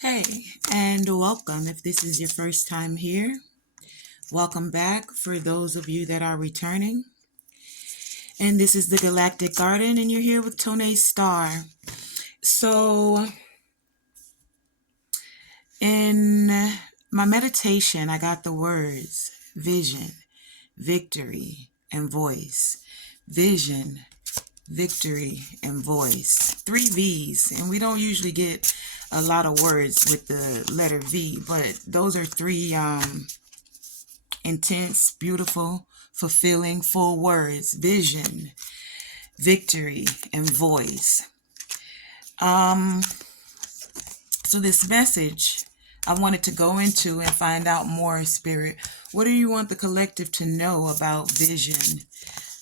Hey, and welcome. If this is your first time here, welcome back for those of you that are returning. And this is the Galactic Garden, and you're here with TonaeSTAR. So, in my meditation, I got the words vision, victory, and voice. Vision, victory, and voice. 3V's, and we don't usually get a lot of words with the letter V, but those are three intense, beautiful, fulfilling, full words: vision, victory, and voice. So this message, I wanted to go into and find out more, Spirit. What do you want the collective to know about vision,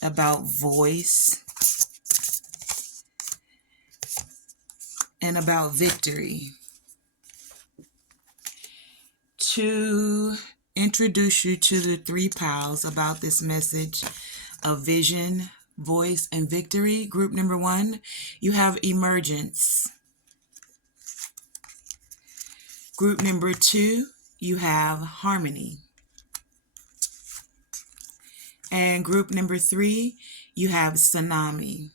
about voice, and about victory? To introduce you to the three pals about this message of vision, voice, and victory. Group number 1, you have emergence. Group number 2, you have harmony. And group number 3, you have tsunami.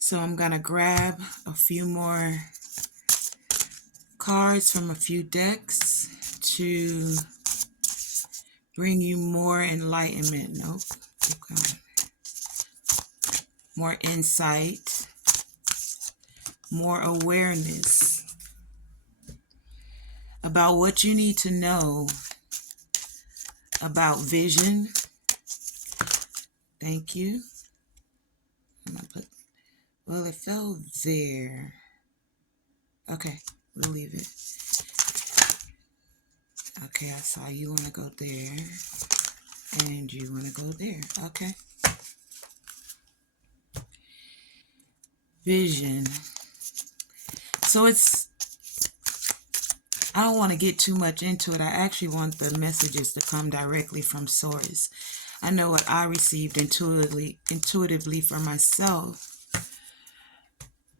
So I'm going to grab a few more cards from a few decks to bring you more enlightenment. Nope. Okay. More insight, more awareness about what you need to know about vision. Thank you. I'm gonna put, well, it fell there. Okay, we'll leave it. Okay, I saw you want to go there, and you want to go there. Okay. Vision. So I don't want to get too much into it. I actually want the messages to come directly from source. I know what I received intuitively for myself,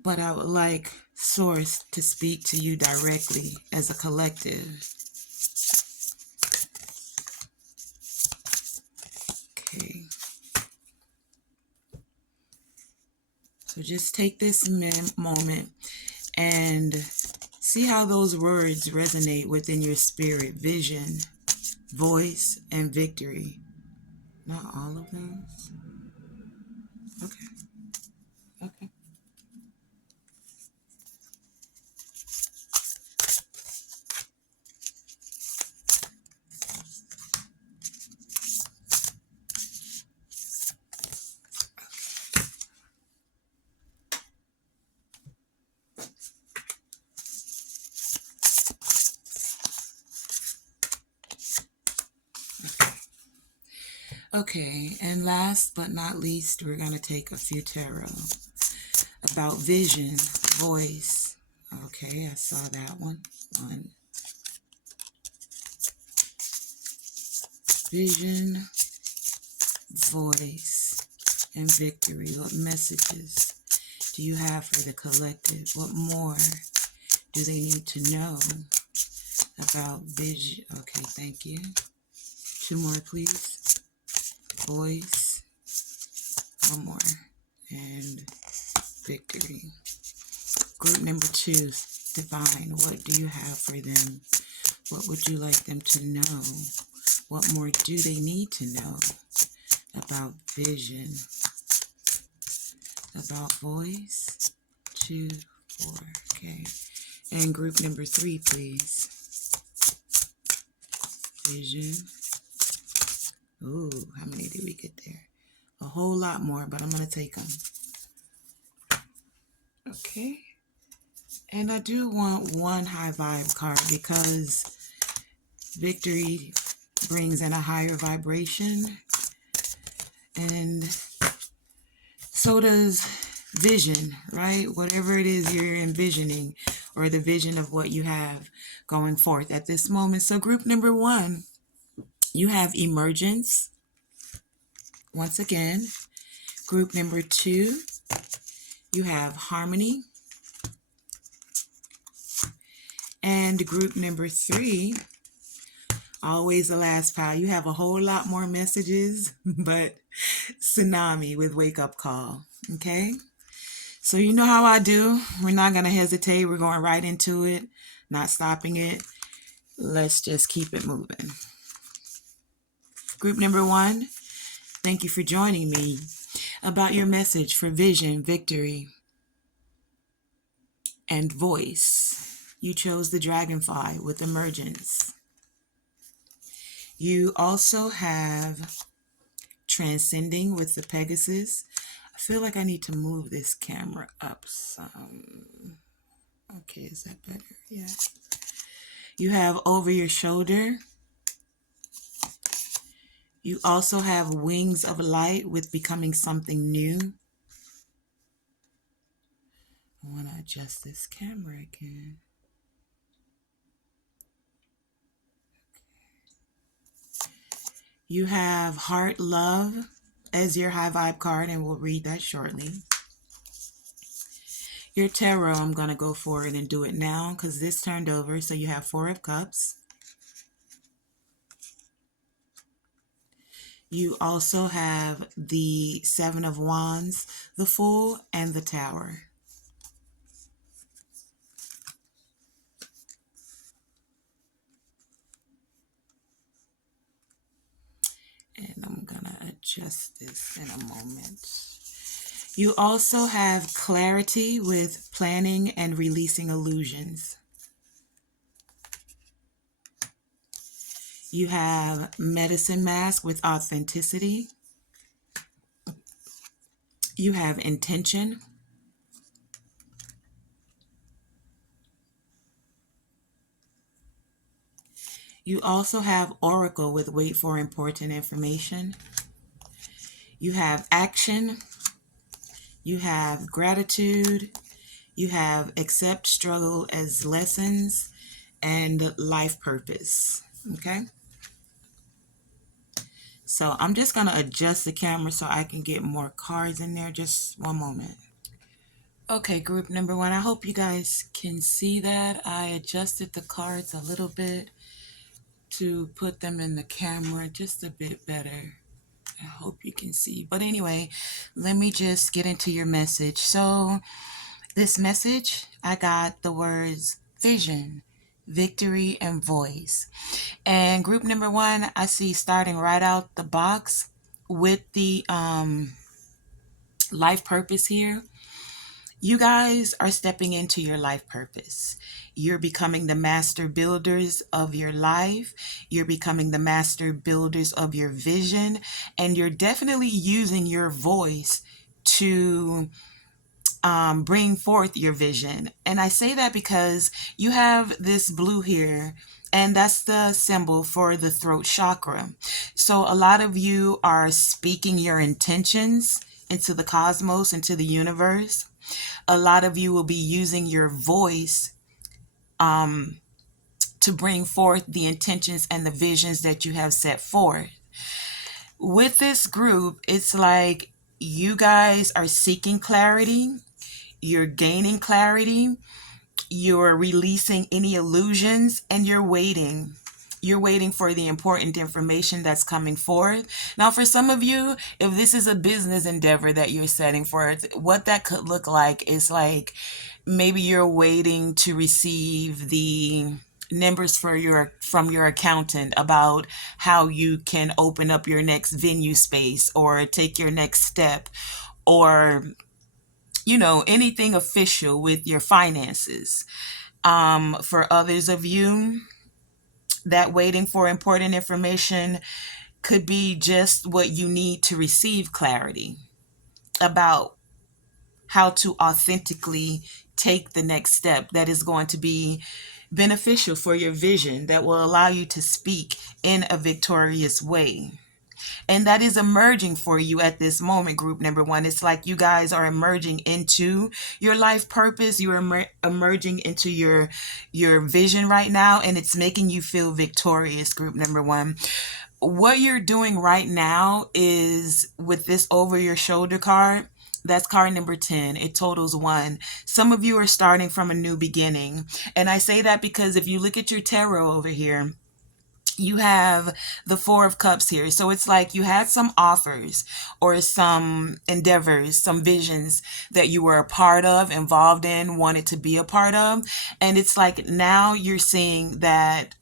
but I would like source to speak to you directly as a collective. Okay. So just take this moment and see how those words resonate within your spirit. Vision, voice, and victory. Not all of those? Okay. Okay. Okay, and last but not least, we're going to take a few tarot about vision, voice. Okay, I saw that one. Vision, voice, and victory. What messages do you have for the collective? What more do they need to know about vision? Okay, thank you. 2 more, please. Voice, 1 more, and victory. Group number 2, divine. What do you have for them? What would you like them to know? What more do they need to know about vision, about voice? 2, 4, okay. And group number 3, please. Vision. Ooh, how many did we get there? A whole lot more, but I'm going to take them. Okay. And I do want 1 high vibe card because victory brings in a higher vibration. And so does vision, right? Whatever it is you're envisioning, or the vision of what you have going forth at this moment. So group number 1, you have emergence. Once again, group number 2, you have harmony. And group number 3, always the last pile. You have a whole lot more messages, but tsunami with wake up call. Okay? So you know how I do. We're not going to hesitate. We're going right into it, not stopping it. Let's just keep it moving. Group number 1, thank you for joining me. About your message for vision, victory, and voice. You chose the dragonfly with emergence. You also have transcending with the Pegasus. I feel like I need to move this camera up some. Okay, is that better? Yeah. You have over your shoulder. You also have wings of light with becoming something new. I want to adjust this camera again. You have heart love as your high vibe card, and we'll read that shortly. Your tarot, I'm going to go forward and do it now because this turned over. So you have 4 of cups. You also have the 7 of wands, the Fool, and the Tower. And I'm going to adjust this in a moment. You also have clarity with planning and releasing illusions. You have medicine mask with authenticity. You have intention. You also have oracle with wait for important information. You have action. You have gratitude. You have accept struggle as lessons and life purpose. Okay. So I'm just going to adjust the camera so I can get more cards in there. Just one moment. Okay, group number 1. I hope you guys can see that. I adjusted the cards a little bit to put them in the camera just a bit better. I hope you can see. But anyway, let me just get into your message. So this message, I got the words vision, victory, and voice. And group number 1, I see starting right out the box with the life purpose here. You guys are stepping into your life purpose. You're becoming the master builders of your life. You're becoming the master builders of your vision. And you're definitely using your voice to bring forth your vision. And I say that because you have this blue here, and that's the symbol for the throat chakra. So a lot of you are speaking your intentions into the cosmos, into the universe. A lot of you will be using your voice to bring forth the intentions and the visions that you have set forth. With this group, it's like you guys are seeking clarity. You're gaining clarity. You're releasing any illusions, and you're waiting. You're waiting for the important information that's coming forth. Now, for some of you, if this is a business endeavor that you're setting forth, what that could look like is like maybe you're waiting to receive the numbers from your accountant about how you can open up your next venue space or take your next step, or anything official with your finances. For others of you, that waiting for important information could be just what you need to receive clarity about how to authentically take the next step that is going to be beneficial for your vision, that will allow you to speak in a victorious way. And that is emerging for you at this moment, group number 1. It's like you guys are emerging into your life purpose. You're emerging into your vision right now, and it's making you feel victorious, group number 1. What you're doing right now is, with this over your shoulder card, That's card number 10. It totals 1. Some of you are starting from a new beginning. And I say that because if you look at your tarot over here, you have the Four of Cups here. So it's like you had some offers or some endeavors, some visions that you were a part of, involved in, wanted to be a part of. And it's like now you're seeing that.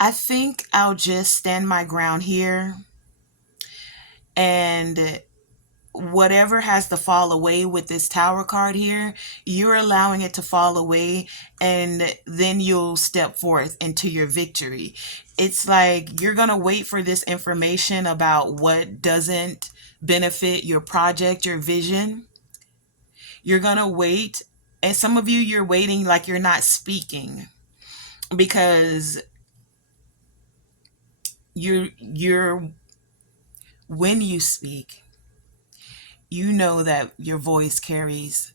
I think I'll just stand my ground here, and whatever has to fall away with this Tower card here, you're allowing it to fall away, and then you'll step forth into your victory. It's like you're going to wait for this information about what doesn't benefit your project, your vision. You're going to wait, and some of you, you're waiting like you're not speaking because you're when you speak, you know that your voice carries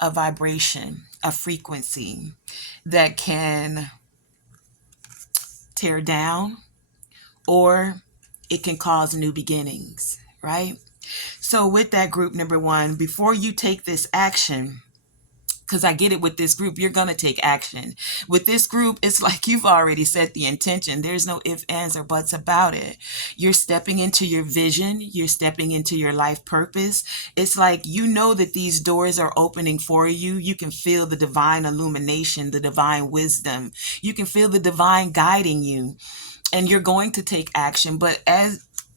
a vibration, a frequency that can tear down or it can cause new beginnings, right? So with that, group number 1, before you take this action, because I get it, with this group, you're going to take action. With this group, it's like you've already set the intention. There's no ifs, ands, or buts about it. You're stepping into your vision. You're stepping into your life purpose. It's like you know that these doors are opening for you. You can feel the divine illumination, the divine wisdom. You can feel the divine guiding you, and you're going to take action. But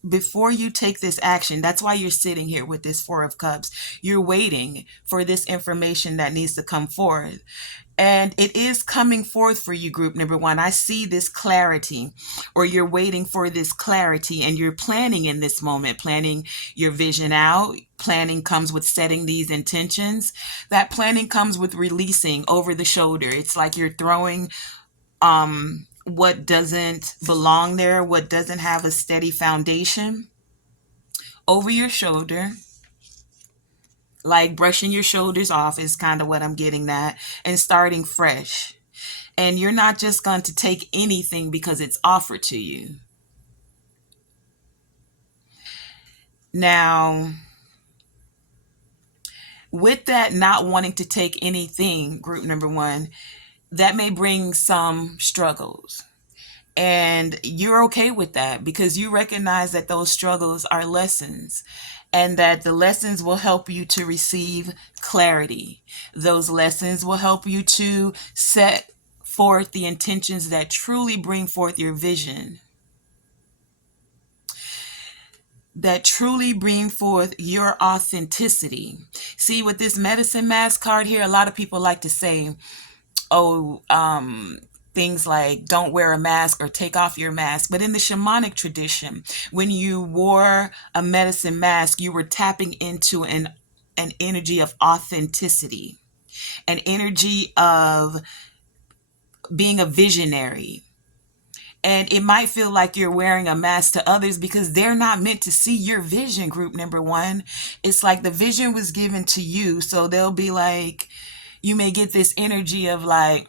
before you take this action, that's why you're sitting here with this Four of Cups. You're waiting for this information that needs to come forth. And it is coming forth for you, group number 1. I see this clarity, or you're waiting for this clarity, and you're planning in this moment, planning your vision out. Planning comes with setting these intentions. That planning comes with releasing over the shoulder. It's like you're throwing what doesn't belong there, what doesn't have a steady foundation, over your shoulder. Like brushing your shoulders off is kind of what I'm getting at, and starting fresh. And you're not just going to take anything because it's offered to you. Now, with that not wanting to take anything, group number 1, that may bring some struggles. And you're okay with that because you recognize that those struggles are lessons, and that the lessons will help you to receive clarity. Those lessons will help you to set forth the intentions that truly bring forth your vision, that truly bring forth your authenticity. See, with this medicine mask card here, a lot of people like to say, oh, things like don't wear a mask or take off your mask. But in the shamanic tradition, when you wore a medicine mask, you were tapping into an energy of authenticity, an energy of being a visionary. And it might feel like you're wearing a mask to others because they're not meant to see your vision, group number 1. It's like the vision was given to you. So they'll be like, you may get this energy of like,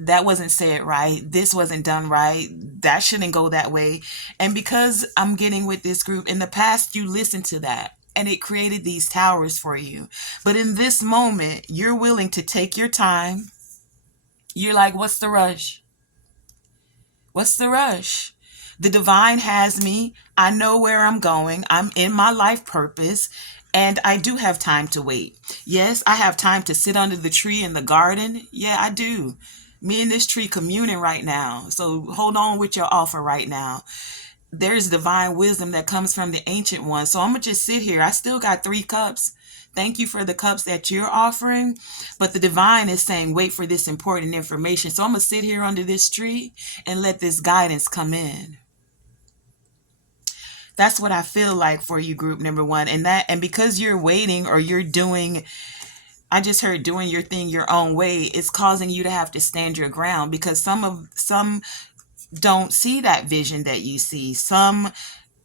that wasn't said right. This wasn't done right. That shouldn't go that way. And because I'm getting with this group, in the past, you listened to that and it created these towers for you. But in this moment, you're willing to take your time. You're like, what's the rush? What's the rush? The divine has me. I know where I'm going. I'm in my life purpose. And I do have time to wait. Yes, I have time to sit under the tree in the garden. Yeah, I do. Me and this tree communing right now. So hold on with your offer right now. There's divine wisdom that comes from the ancient one. So I'm going to just sit here. I still got 3 cups. Thank you for the cups that you're offering. But the divine is saying, wait for this important information. So I'm going to sit here under this tree and let this guidance come in. That's what I feel like for you, group number 1. And because you're waiting, or you're doing, I just heard doing your thing your own way, it's causing you to have to stand your ground, because some don't see that vision that you see. Some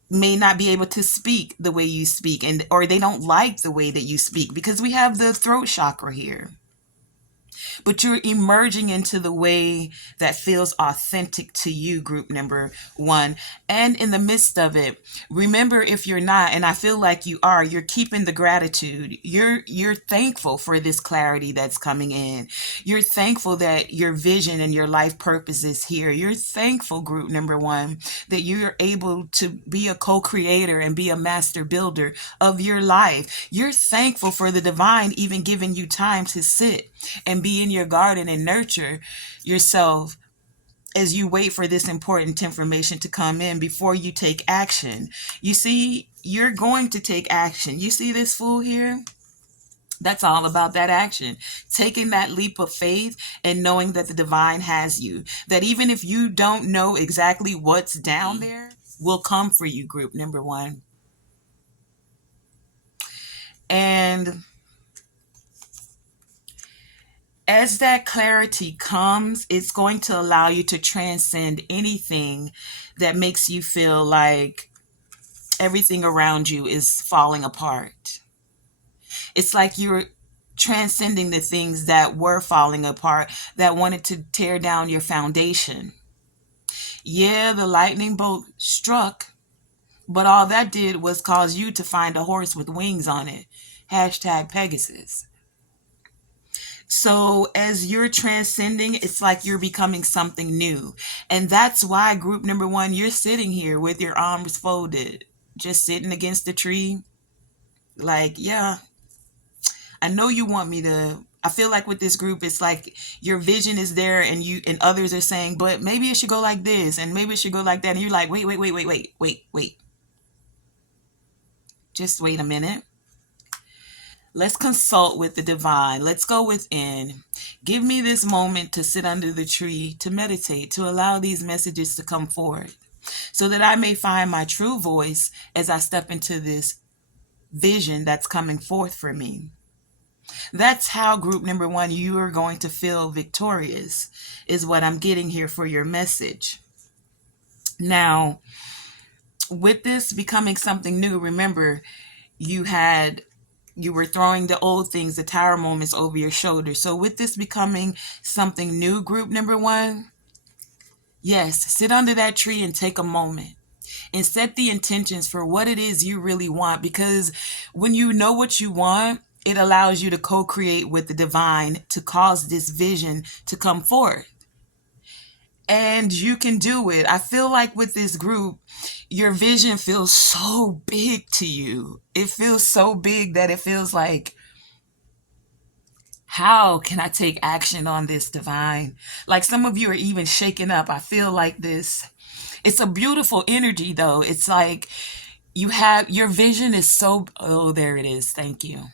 may not be able to speak the way you speak, or they don't like the way that you speak, because we have the throat chakra here. but you're emerging into the way that feels authentic to you, group number one. And in the midst of it, remember, if you're not, and I feel like you are, you're keeping the gratitude. You're thankful for this clarity that's coming in. You're thankful that your vision and your life purpose is here. You're thankful, group number one, that you're able to be a co-creator and be a master builder of your life. You're thankful for the divine even giving you time to sit and be in your garden and nurture yourself as you wait for this important information to come in before you take action. You see, you're going to take action. You see this fool here? That's all about that action. Taking that leap of faith and knowing that the divine has you. That even if you don't know exactly what's down there, will come for you, group number one. And as that clarity comes, it's going to allow you to transcend anything that makes you feel like everything around you is falling apart. It's like you're transcending the things that were falling apart, that wanted to tear down your foundation. Yeah, the lightning bolt struck, but all that did was cause you to find a horse with wings on it. Hashtag Pegasus. So as you're transcending, it's like you're becoming something new. And that's why, group number one, you're sitting here with your arms folded, just sitting against the tree. Like, yeah, I know you want me to. I feel like with this group, it's like your vision is there and you and others are saying, but maybe it should go like this and maybe it should go like that. And you're like, wait. Just wait a minute. Let's consult with the divine. Let's go within. Give me this moment to sit under the tree, to meditate, to allow these messages to come forward so that I may find my true voice as I step into this vision that's coming forth for me. That's how, group number one, you are going to feel victorious, is what I'm getting here for your message. Now, with this becoming something new, remember, you were throwing the old things, the tower moments, over your shoulder. So with this becoming something new, group number one, yes, sit under that tree and take a moment and set the intentions for what it is you really want. Because when you know what you want, it allows you to co-create with the divine to cause this vision to come forth. And you can do it. I feel like with this group, your vision feels so big to you. It feels so big that it feels like, how can I take action on this, divine? Like some of you are even shaken up. I feel like this. It's a beautiful energy though. It's like your vision is so, oh, there it is. Thank you.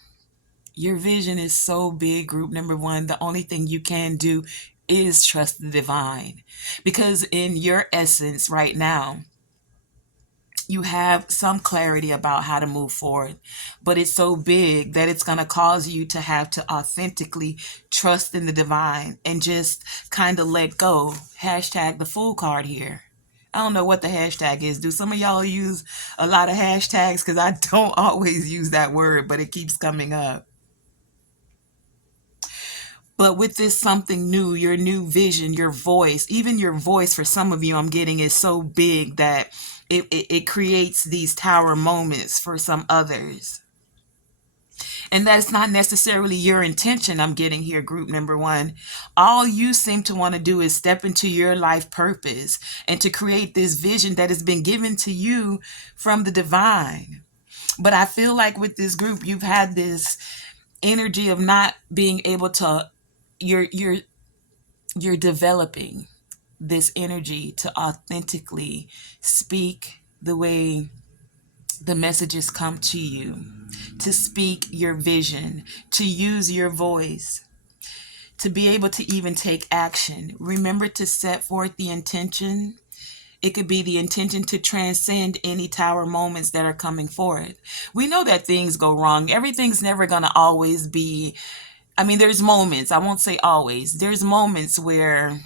Your vision is so big, group number one. The only thing you can do is trust the divine. Because in your essence right now, you have some clarity about how to move forward, but it's so big that it's going to cause you to have to authentically trust in the divine and just kind of let go. Hashtag the fool card here. I don't know what the hashtag is. Do some of y'all use a lot of hashtags? Because I don't always use that word, but it keeps coming up. But with this something new, your new vision, your voice, even your voice for some of you I'm getting is so big that it creates these tower moments for some others. And that's not necessarily your intention I'm getting here, group number one. All you seem to want to do is step into your life purpose and to create this vision that has been given to you from the divine. But I feel like with this group, you've had this energy of not being able to, you're developing this energy to authentically speak the way the messages come to you, to speak your vision, to use your voice, to be able to even take action. Remember to set forth the intention. It could be the intention to transcend any tower moments that are coming forward. We know that things go wrong. Everything's never going to always be, I mean, there's moments, I won't say always, there's moments where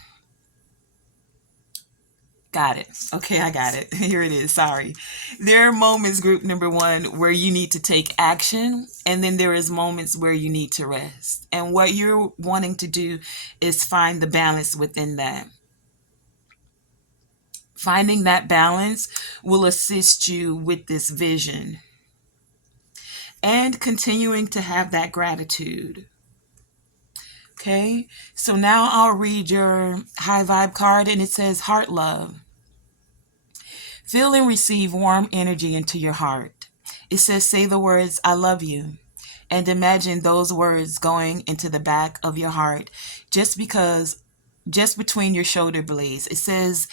Got it. Okay, I got it. Here it is. Sorry. There are moments, group number one, where you need to take action, and then there is moments where you need to rest. And what you're wanting to do is find the balance within that. Finding that balance will assist you with this vision and continuing to have that gratitude. Okay, so now I'll read your high vibe card, and it says heart love. Feel and receive warm energy into your heart. It says say the words I love you, and imagine those words going into the back of your heart just between your shoulder blades. It says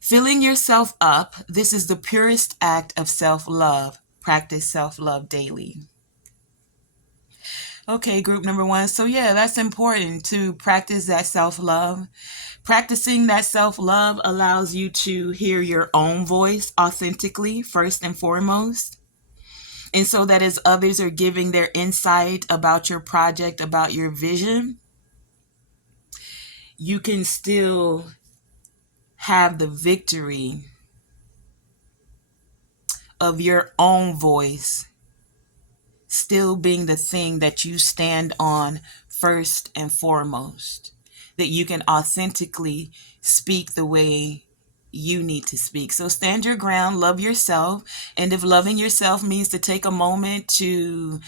filling yourself up. This is the purest act of self-love. Practice self-love daily. Okay, group number one. So yeah, that's important to practice that self-love. Practicing that self-love allows you to hear your own voice authentically, first and foremost. And so that as others are giving their insight about your project, about your vision, you can still have the victory of your own voice still being the thing that you stand on first and foremost, that you can authentically speak the way you need to speak. So stand your ground, love yourself, and if loving yourself means to take a moment to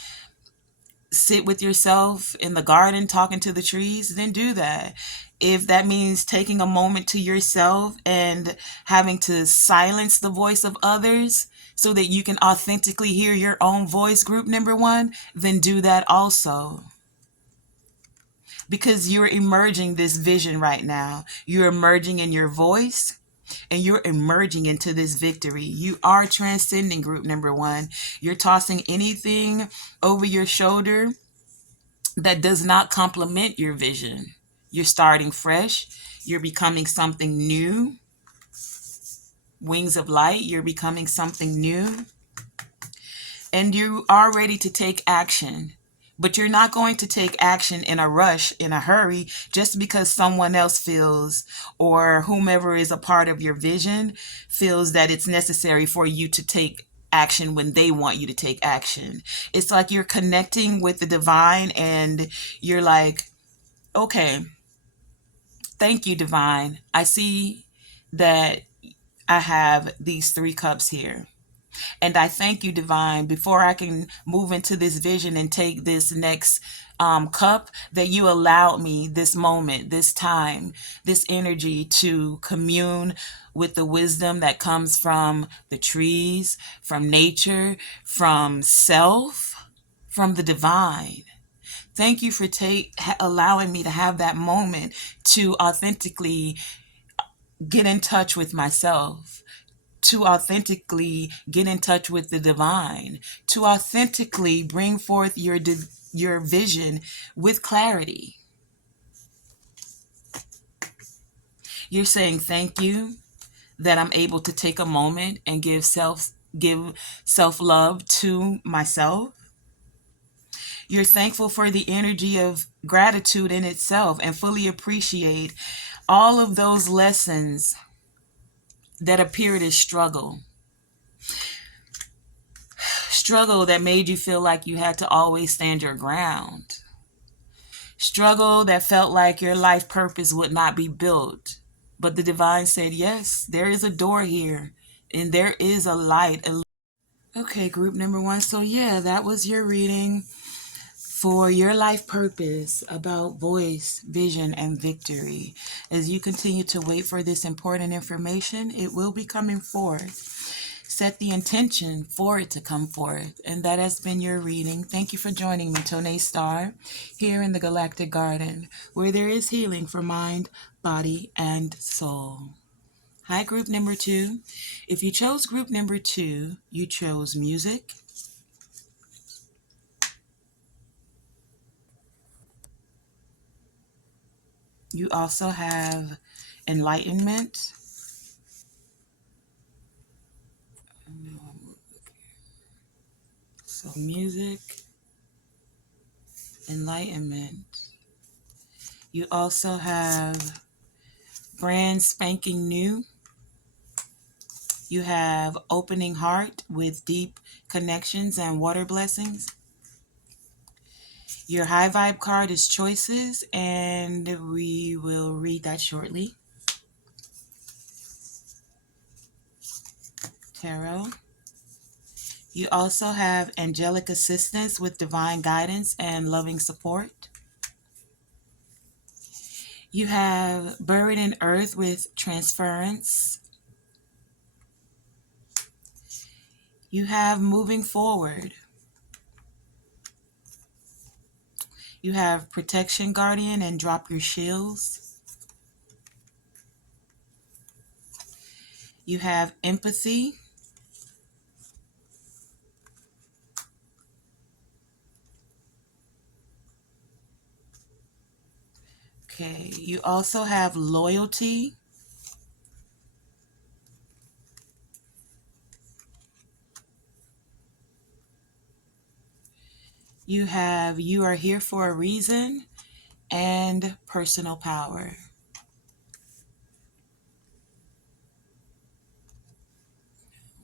sit with yourself in the garden talking to the trees, then do that. If that means taking a moment to yourself and having to silence the voice of others so that you can authentically hear your own voice, group number one, then do that also. Because you're emerging this vision right now. You're emerging in your voice and you're emerging into this victory. You are transcending, group number one. You're tossing anything over your shoulder that does not complement your vision. You're starting fresh. You're becoming something new. Wings of light, you're becoming something new. And you are ready to take action. But you're not going to take action in a rush, in a hurry, just because someone else feels, or whomever is a part of your vision feels that it's necessary for you to take action when they want you to take action. It's like you're connecting with the divine and you're like, okay, thank you, divine. I see that I have these 3 cups here. And I thank you, divine, before I can move into this vision and take this next cup, that you allowed me this moment, this time, this energy to commune with the wisdom that comes from the trees, from nature, from self, from the divine. Thank you for allowing me to have that moment to authentically get in touch with myself, to authentically get in touch with the divine, to authentically bring forth your vision with clarity. You're saying thank you that I'm able to take a moment and give self-love to myself. You're thankful for the energy of gratitude in itself and fully appreciate all of those lessons that appeared as struggle. Struggle that made you feel like you had to always stand your ground. Struggle that felt like your life purpose would not be built. But the divine said, yes, there is a door here and there is a light. Okay, group number one. So yeah, that was your reading for your life purpose about voice, vision, and victory. As you continue to wait for this important information, it will be coming forth. Set the intention for it to come forth. And that has been your reading. Thank you for joining me, TonaeSTAR, here in the Galactic Garden, where there is healing for mind, body, and soul. Hi, group number 2. If you chose group number 2, you chose music. You also have enlightenment. So music, enlightenment. You also have brand spanking new. You have opening heart with deep connections and water blessings. Your high vibe card is choices, and we will read that shortly. Tarot. You also have angelic assistance with divine guidance and loving support. You have buried in earth with transference. You have moving forward. You have protection guardian and drop your shields. You have empathy. Okay, you also have loyalty. You have you are here for a reason and personal power.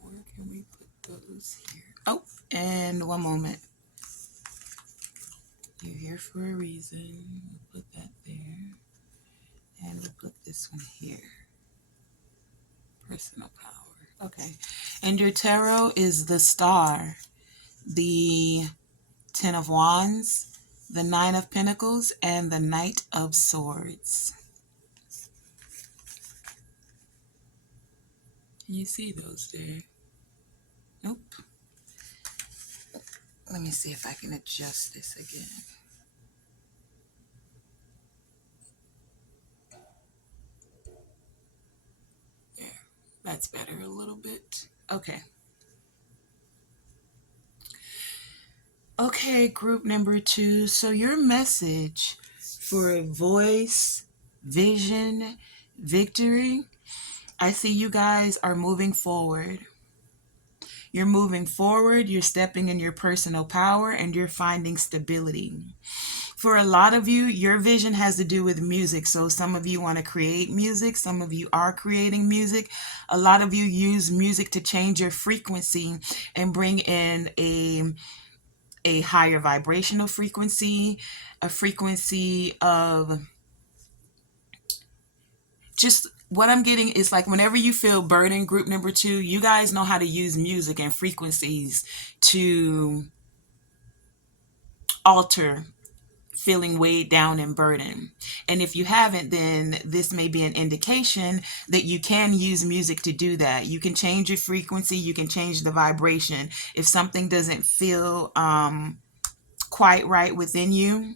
Where can we put those here? Oh, and one moment. You're here for a reason. We'll put that there. And we'll put this one here. Personal power. Okay. And your tarot is the Star, the Ten of Wands, the Nine of Pentacles, and the Knight of Swords. Can you see those there? Nope. Let me see if I can adjust this again. There. That's better a little bit. Okay. Okay, group number 2. So your message for voice, vision, victory. I see you guys are moving forward. You're moving forward, you're stepping in your personal power, and you're finding stability. For a lot of you, your vision has to do with music. So some of you want to create music. Some of you are creating music. A lot of you use music to change your frequency and bring in a higher vibrational frequency, a frequency of just what I'm getting is like whenever you feel burdened, group number 2, you guys know how to use music and frequencies to alter feeling weighed down and burdened. And if you haven't, then this may be an indication that you can use music to do that. You can change your frequency, you can change the vibration. If something doesn't feel quite right within you,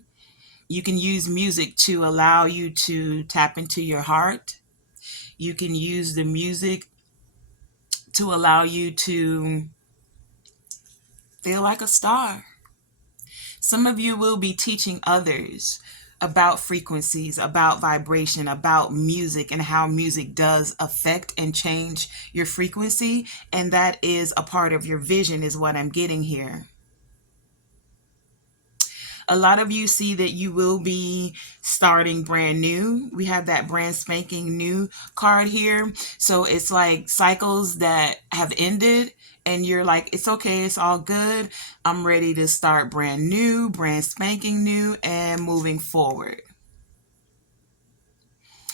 you can use music to allow you to tap into your heart. You can use the music to allow you to feel like a star. Some of you will be teaching others about frequencies, about vibration, about music, and how music does affect and change your frequency. And that is a part of your vision, is what I'm getting here. A lot of you see that you will be starting brand new. We have that brand spanking new card here. So it's like cycles that have ended and you're like, it's okay, it's all good. I'm ready to start brand new, brand spanking new, and moving forward.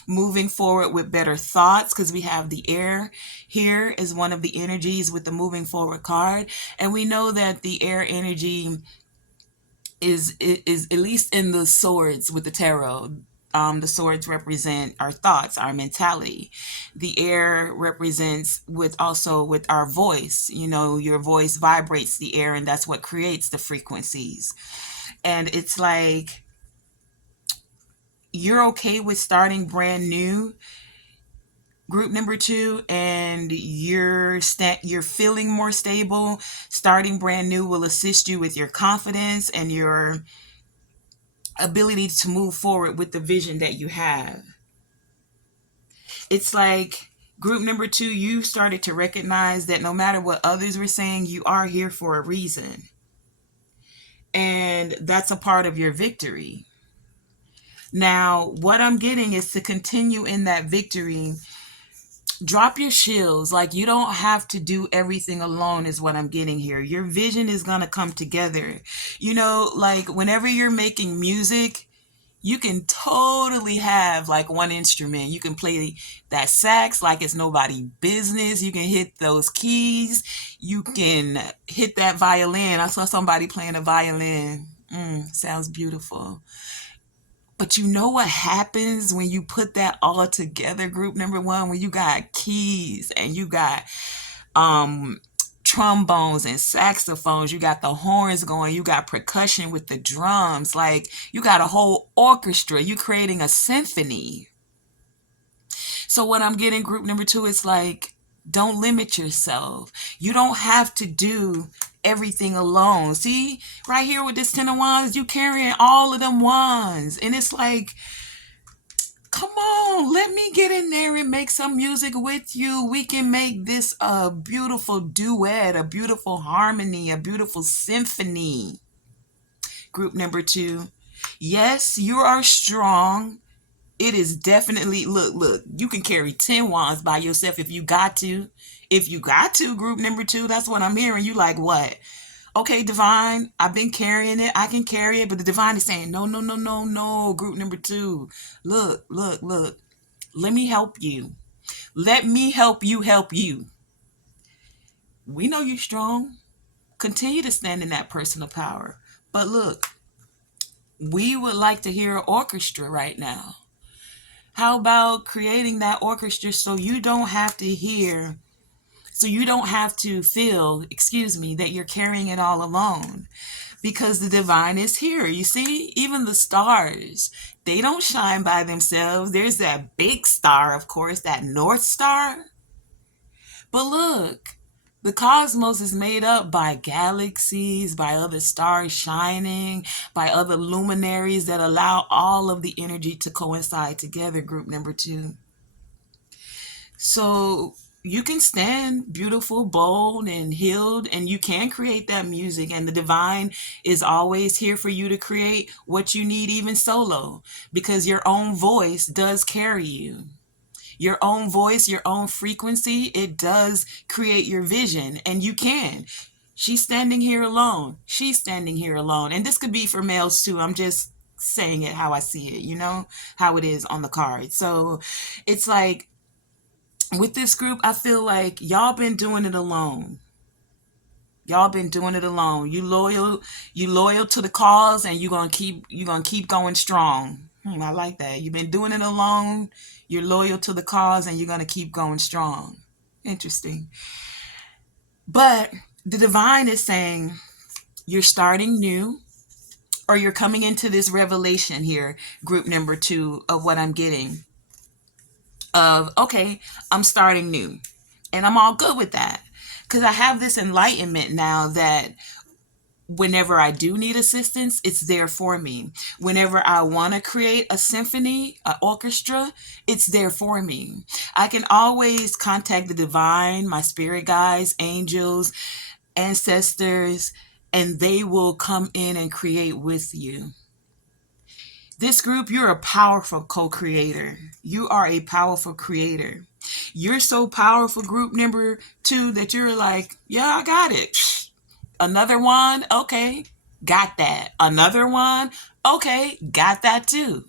Moving forward with better thoughts, because we have the air here is one of the energies with the moving forward card. And we know that the air energy is at least in the swords with the tarot. The swords represent our thoughts, our mentality. The air represents with our voice. You know, your voice vibrates the air, and that's what creates the frequencies. And it's like you're okay with starting brand new, group number 2, and you're feeling more stable. Starting brand new will assist you with your confidence and your ability to move forward with the vision that you have. It's like group number 2, you started to recognize that no matter what others were saying, you are here for a reason. And that's a part of your victory. Now, what I'm getting is to continue in that victory. drop your shields. Like, you don't have to do everything alone is what I'm getting here. Your vision is going to come together. You know, like whenever you're making music, you can totally have like one instrument. You can play that sax like it's nobody business. You can hit those keys. You can hit that violin. I saw somebody playing a violin. Sounds beautiful. But you know what happens when you put that all together, group number one, when you got keys and you got trombones and saxophones, you got the horns going, you got percussion with the drums, like you got a whole orchestra, you creating a symphony. So what I'm getting, group number two, is like, don't limit yourself. You don't have to do everything alone. See, right here with this 10 of wands, you carrying all of them wands. And it's like, come on, let me get in there and make some music with you. We can make this a beautiful duet, a beautiful harmony, a beautiful symphony. Group number two, yes, you are strong. It is definitely, look, you can carry 10 wands by yourself if you got to. If you got to, group number two, that's what I'm hearing. You like, what? Okay, divine, I've been carrying it. I can carry it. But the divine is saying, no, no, no, no, no, group number two. Look. Let me help you. Let me help you help you. We know you're strong. Continue to stand in that personal power. But look, we would like to hear an orchestra right now. How about creating that orchestra so you don't have to hear, so you don't have to feel, that you're carrying it all alone? Because the divine is here. You see, even the stars, they don't shine by themselves. There's that big star, of course, that North Star. But look, the cosmos is made up by galaxies, by other stars shining, by other luminaries that allow all of the energy to coincide together, group number two. So you can stand beautiful, bold, and healed, and you can create that music, and the divine is always here for you to create what you need, even solo, because your own voice does carry you. Your own voice, your own frequency, it does create your vision, and you can. She's standing here alone. She's standing here alone. And this could be for males too. I'm just saying it how I see it, how it is on the card. So it's like, with this group, I feel like y'all been doing it alone. Y'all been doing it alone. You loyal to the cause, and you're gonna keep going strong. I like that. You've been doing it alone. You're loyal to the cause, and you're gonna keep going strong. Interesting. But the divine is saying you're starting new, or you're coming into this revelation here, group number two, of what I'm getting. Of, okay, I'm starting new, and I'm all good with that, because I have this enlightenment now that whenever I do need assistance, it's there for me. Whenever I want to create a symphony, an orchestra, it's there for me. I can always contact the divine, my spirit guides, angels, ancestors, and they will come in and create with you. This group, you're a powerful co-creator. You are a powerful creator. You're so powerful, group number two, that you're like, yeah, I got it. Another one? Okay, got that. Another one? Okay, got that too.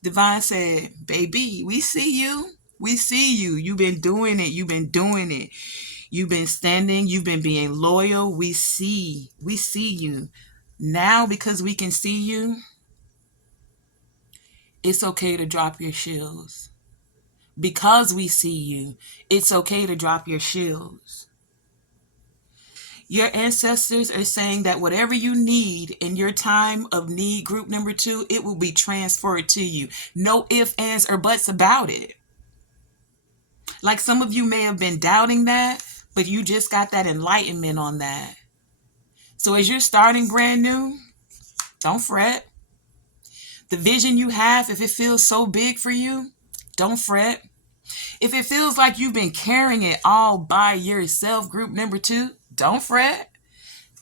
Divine said, baby, we see you. We see you. You've been doing it. You've been doing it. You've been standing. You've been being loyal. We see you. Now, because we can see you, it's okay to drop your shields. Because we see you, it's okay to drop your shields. Your ancestors are saying that whatever you need in your time of need, group number two, it will be transferred to you. No ifs, ands, or buts about it. Like, some of you may have been doubting that, but you just got that enlightenment on that. So as you're starting brand new, don't fret. The vision you have, if it feels so big for you, don't fret. If it feels like you've been carrying it all by yourself, group number two, don't fret.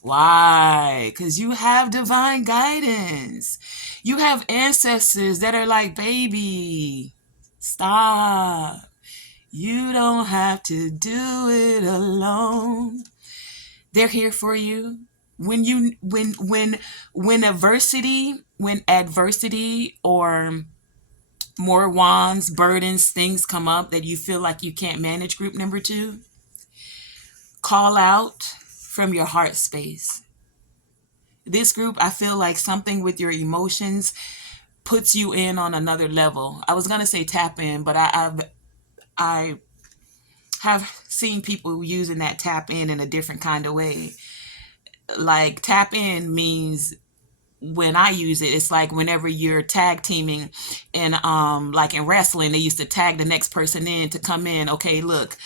Why? Because you have divine guidance. You have ancestors that are like, baby, stop. You don't have to do it alone. They're here for you. When adversity or more wands, burdens, things come up that you feel like you can't manage, group number 2, call out from your heart space. This group, I feel like something with your emotions puts you in on another level. I was gonna say tap in, but I have seen people using that tap in a different kind of way. Like tap in means, when I use it, it's like whenever you're tag teaming and like in wrestling, they used to tag the next person in to come in. Okay, look,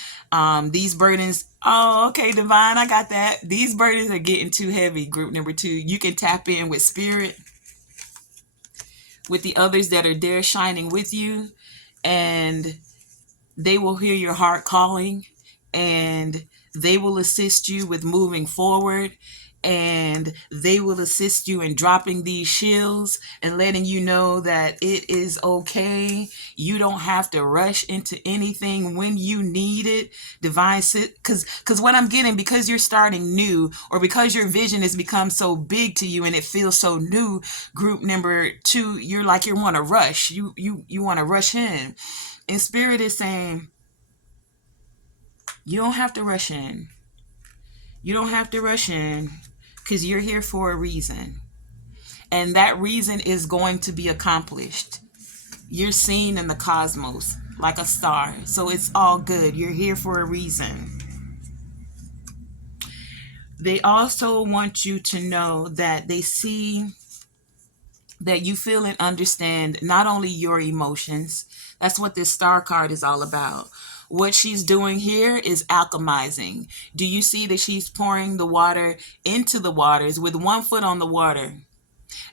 these burdens, oh, okay, Divine, I got that. These burdens are getting too heavy, group number 2. You can tap in with spirit, with the others that are there shining with you, and they will hear your heart calling, and they will assist you with moving forward, and they will assist you in dropping these shields and letting you know that it is okay. You don't have to rush into anything when you need it. Divine sit, because what I'm getting, because you're starting new, or because your vision has become so big to you and it feels so new, group number 2, you're like, you want to rush. You want to rush in. And spirit is saying, you don't have to rush in. You don't have to rush in, because you're here for a reason. And that reason is going to be accomplished. You're seen in the cosmos like a star. So it's all good. You're here for a reason. They also want you to know that they see that you feel and understand not only your emotions. That's what this star card is all about. What she's doing here is alchemizing. Do you see that she's pouring the water into the waters with one foot on the water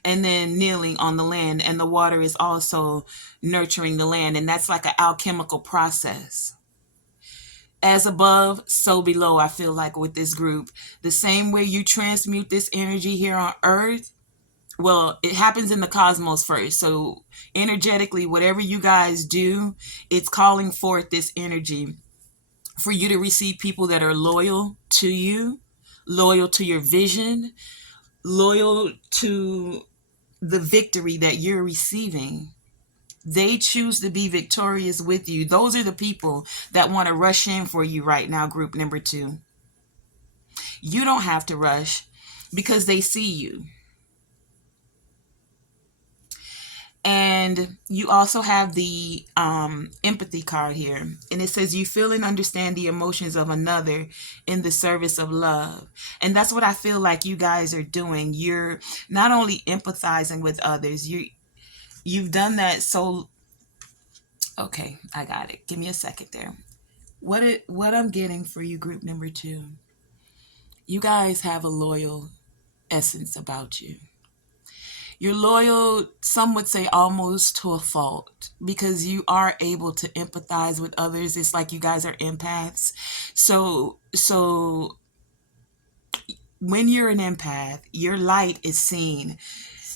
and then kneeling on the land, and the water is also nurturing the land, and that's like an alchemical process. As above, so below, I feel like with this group. The same way you transmute this energy here on earth, well, it happens in the cosmos first. So energetically, whatever you guys do, it's calling forth this energy for you to receive people that are loyal to you, loyal to your vision, loyal to the victory that you're receiving. They choose to be victorious with you. Those are the people that want to rush in for you right now, group number 2. You don't have to rush, because they see you. And you also have the empathy card here. And it says you feel and understand the emotions of another in the service of love. And that's what I feel like you guys are doing. You're not only empathizing with others, you've done that. So, okay, I got it. Give me a second there. What I'm getting for you, group number 2, you guys have a loyal essence about you. You're loyal, some would say almost to a fault, because you are able to empathize with others. It's like you guys are empaths. So when you're an empath, your light is seen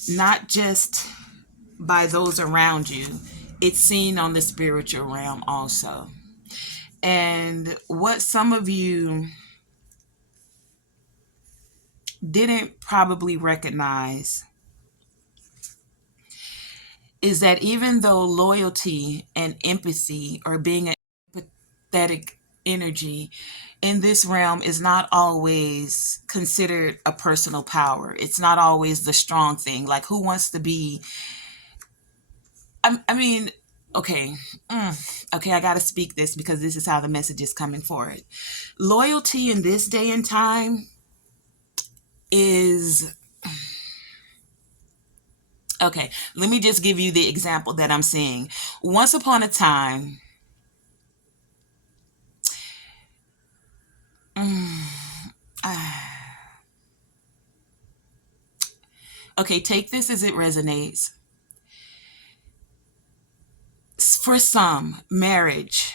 not just by those around you, it's seen on the spiritual realm also. And what some of you didn't probably recognize is that even though loyalty and empathy, or being an empathetic energy in this realm, is not always considered a personal power. It's not always the strong thing. Like, who wants to be, I mean, okay, okay, I gotta speak this because this is how the message is coming forward. Loyalty in this day and time is, okay, let me just give you the example that I'm seeing. Once upon a time, okay, take this as it resonates. For some, marriage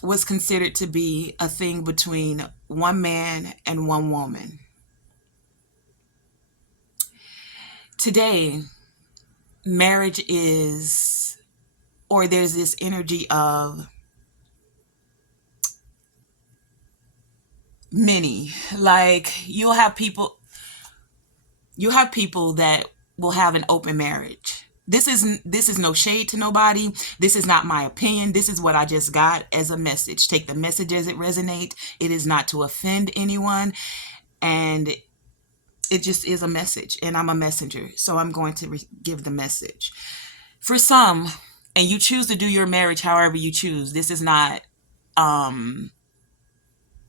was considered to be a thing between one man and one woman. Today, marriage is, or there's this energy of Many. Like you have people that will have an open marriage. This is no shade to nobody. This is not my opinion. This is what I just got as a message. Take the message as it resonates. It is not to offend anyone, and it just is a message, and I'm a messenger, so I'm going to give the message. For some, and you choose to do your marriage however you choose. This is not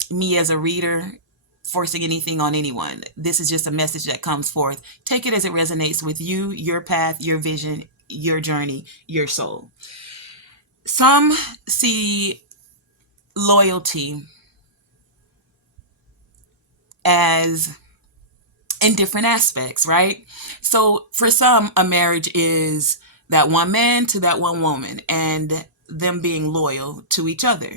me as a reader forcing anything on anyone. This is just a message that comes forth. Take it as it resonates with you, your path, your vision, your journey, your soul. Some see loyalty as in different aspects, right? So for some, a marriage is that one man to that one woman and them being loyal to each other.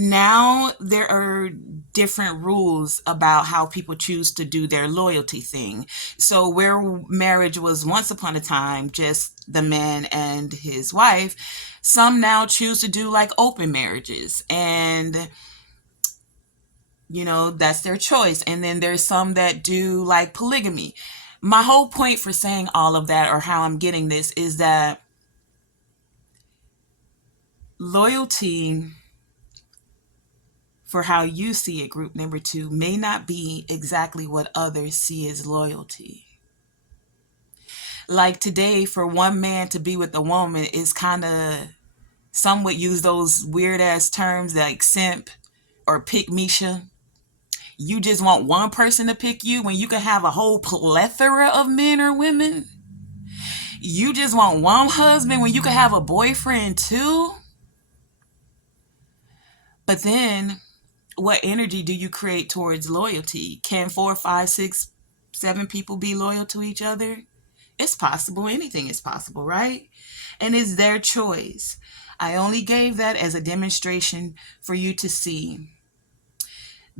Now there are different rules about how people choose to do their loyalty thing. So where marriage was once upon a time just the man and his wife, some now choose to do like open marriages, and that's their choice. And then there's some that do like polygamy. My whole point for saying all of that, or how I'm getting this, is that loyalty, for how you see it, group number 2, may not be exactly what others see as loyalty. Like today, for one man to be with a woman is kind of, some would use those weird ass terms like simp or pick Misha. You just want one person to pick you when you can have a whole plethora of men or women. You just want one husband when you can have a boyfriend too. But then, what energy do you create towards loyalty? Can 4, 5, 6, 7 people be loyal to each other? It's possible. Anything is possible, right? And it's their choice. I only gave that as a demonstration for you to see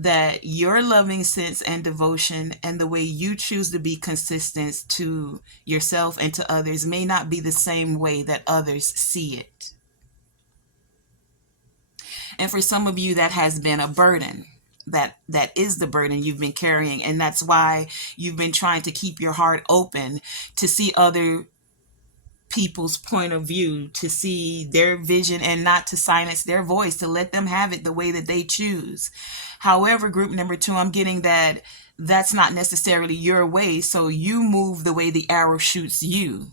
that your loving sense and devotion and the way you choose to be consistent to yourself and to others may not be the same way that others see it. And for some of you, that has been a burden. That is the burden you've been carrying. And that's why you've been trying to keep your heart open to see other people's point of view, to see their vision, and not to silence their voice, to let them have it the way that they choose. However, group number 2, I'm getting that that's not necessarily your way, so you move the way the arrow shoots you.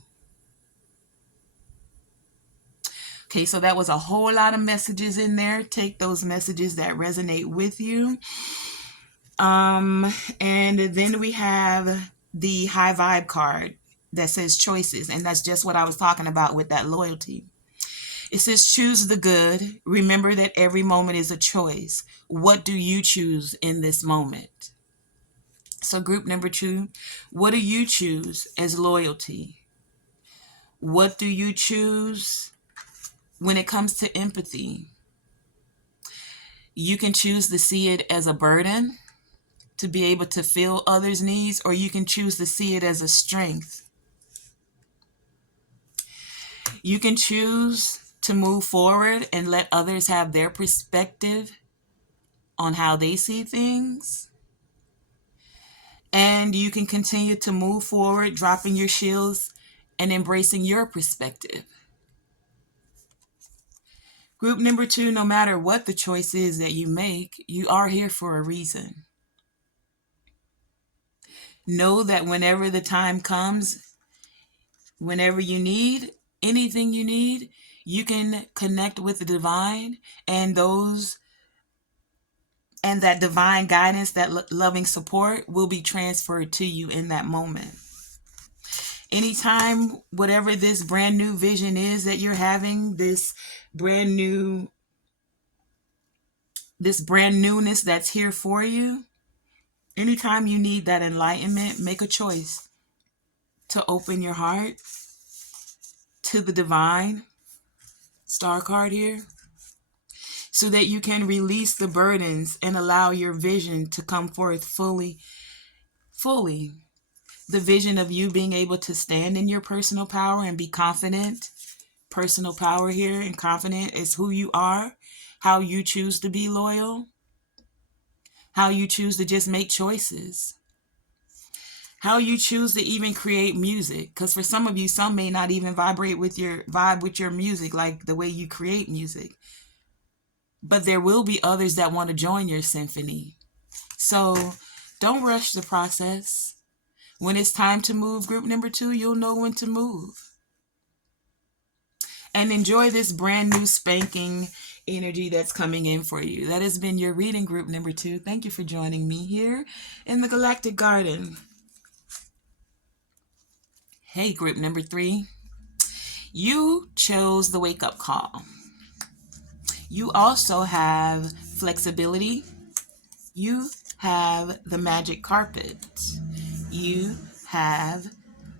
Okay, so that was a whole lot of messages in there. Take those messages that resonate with you. And then we have the high vibe card that says choices, and that's just what I was talking about with that loyalty. It says choose the good. Remember that every moment is a choice. What do you choose in this moment? So group number 2, what do you choose as loyalty? What do you choose when it comes to empathy? You can choose to see it as a burden, to be able to feel others' needs, or you can choose to see it as a strength. You can choose to move forward and let others have their perspective on how they see things. And you can continue to move forward, dropping your shields and embracing your perspective. Group number 2, no matter what the choice is that you make, you are here for a reason. Know that whenever the time comes, whenever you need anything you need, you can connect with the divine, and that divine guidance, that loving support will be transferred to you in that moment. Anytime, whatever this brand new vision is that you're having, this brand newness that's here for you, anytime you need that enlightenment, make a choice to open your heart to the divine star card here, so that you can release the burdens and allow your vision to come forth fully. The vision of you being able to stand in your personal power and be confident. Personal power here, and confident is who you are, how you choose to be loyal, how you choose to just make choices, how you choose to even create music. Because for some of you, some may not even vibe with your music like the way you create music. But there will be others that want to join your symphony. So don't rush the process. When it's time to move group number 2, you'll know when to move. And enjoy this brand new spanking energy that's coming in for you. That has been your reading, group number 2. Thank you for joining me here in the Galactic Garden. Hey, group number 3. You chose the wake-up call. You also have flexibility. You have the magic carpet. You have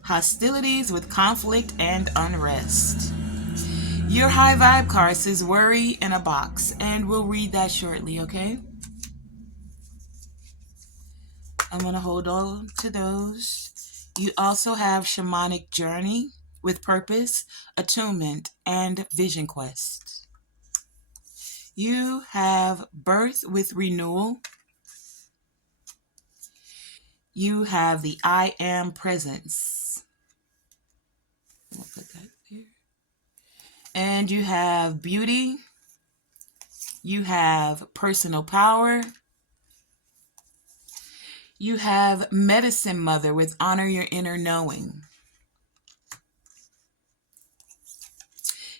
hostilities with conflict and unrest. Your high vibe card says worry in a box, and we'll read that shortly, okay? I'm going to hold on to those. You also have shamanic journey with purpose, attunement, and vision quest. You have birth with renewal. You have the I am presence. I'm going to put that there. And you have beauty. You have personal power. You have medicine mother with honor your inner knowing.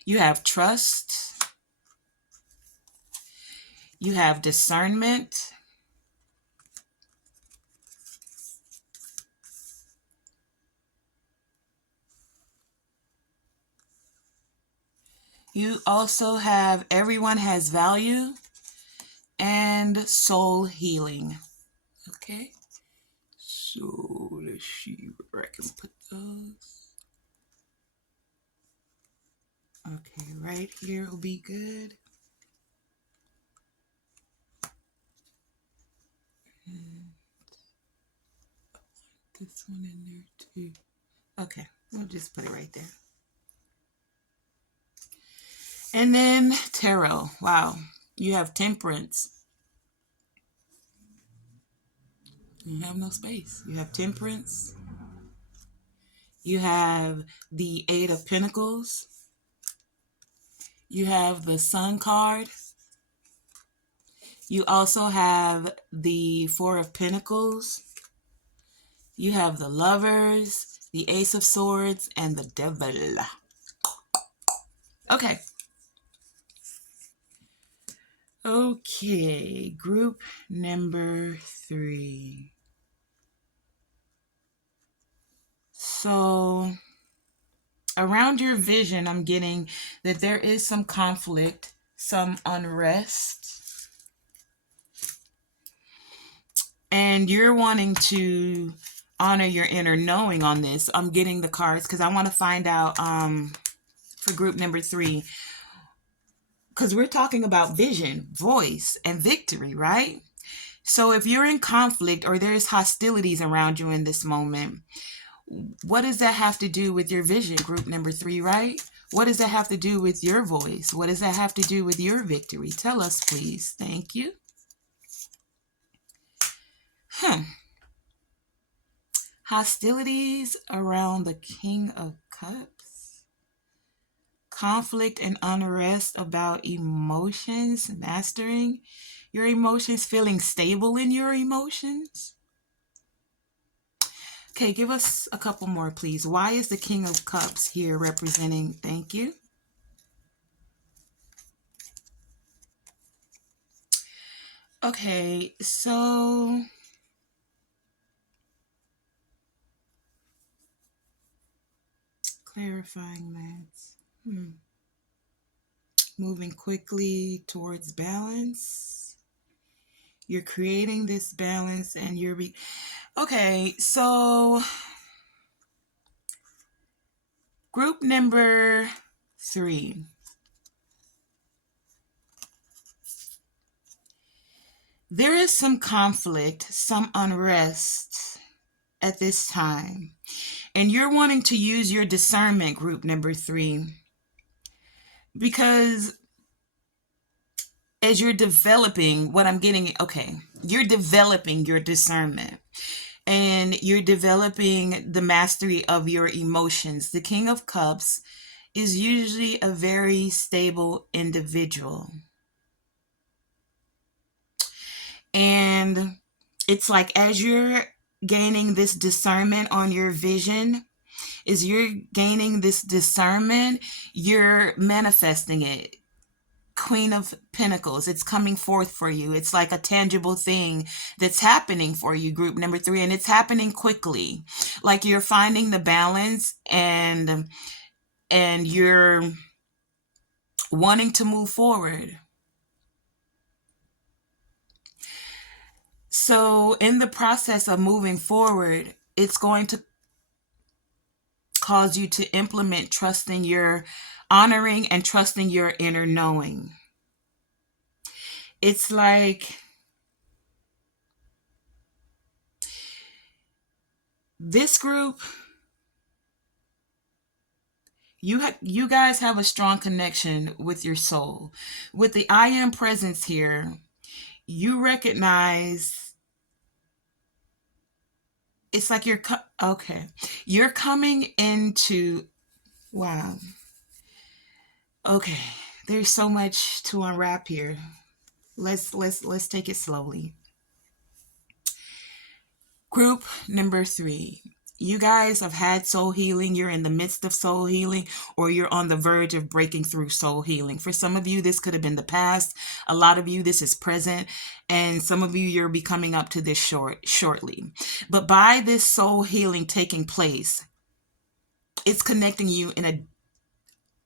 You have trust. You have discernment. You also have everyone has value and soul healing. Okay. So let's see where I can put those. Okay, right here will be good. And I want this one in there too. Okay, we'll just put it right there. And then tarot. Wow. You have temperance. You have no space. You have temperance. You have the 8 of Pentacles. You have the Sun card. You also have the 4 of Pentacles. You have the Lovers, the Ace of Swords, and the Devil. Okay. Okay, group number 3. So around your vision, I'm getting that there is some conflict, some unrest, and you're wanting to honor your inner knowing on this. I'm getting the cards because I want to find out for group number 3, because we're talking about vision, voice, and victory, right? So if you're in conflict or there's hostilities around you in this moment, what does that have to do with your vision, group number 3, right? What does that have to do with your voice? What does that have to do with your victory? Tell us, please. Thank you. Hostilities around the King of Cups. Conflict and unrest about emotions, mastering your emotions, feeling stable in your emotions. Okay, give us a couple more, please. Why is the King of Cups here representing? Thank you. Okay, so clarifying that. Moving quickly towards balance. You're creating this balance and you're... Okay, so group number 3. There is some conflict, some unrest at this time. And you're wanting to use your discernment, group number 3. Because as you're developing, what I'm getting... Okay, you're developing your discernment. And you're developing the mastery of your emotions. The King of Cups is usually a very stable individual. And it's like as you're gaining this discernment on your vision, as you're gaining this discernment, you're manifesting it. Queen of Pentacles, it's coming forth for you. It's like a tangible thing that's happening for you, group number 3, and it's happening quickly. Like you're finding the balance, and you're wanting to move forward. So in the process of moving forward, it's going to cause you to implement trusting your honoring and trusting your inner knowing. It's like this group, you guys have a strong connection with your soul. With the I am presence here, you recognize it's like you're coming into, wow. Okay, there's so much to unwrap here. Let's take it slowly. Group number 3. You guys have had soul healing. You're in the midst of soul healing, or you're on the verge of breaking through soul healing. For some of you, this could have been the past. A lot of you, this is present. And some of you, you'll be coming up to this shortly. But by this soul healing taking place, it's connecting you in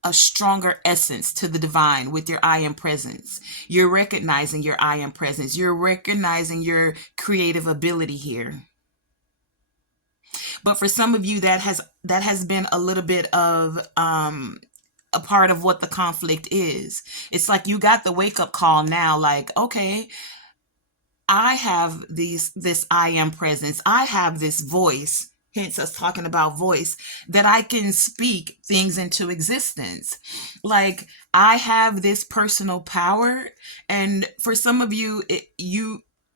a stronger essence to the divine with your I am presence. You're recognizing your I am presence. You're recognizing your creative ability here. But for some of you, that has been a little bit of a part of what the conflict is. It's like you got the wake up call now, like, okay, I have this I am presence. I have this voice, hence us talking about voice, that I can speak things into existence. Like I have this personal power. And for some of you,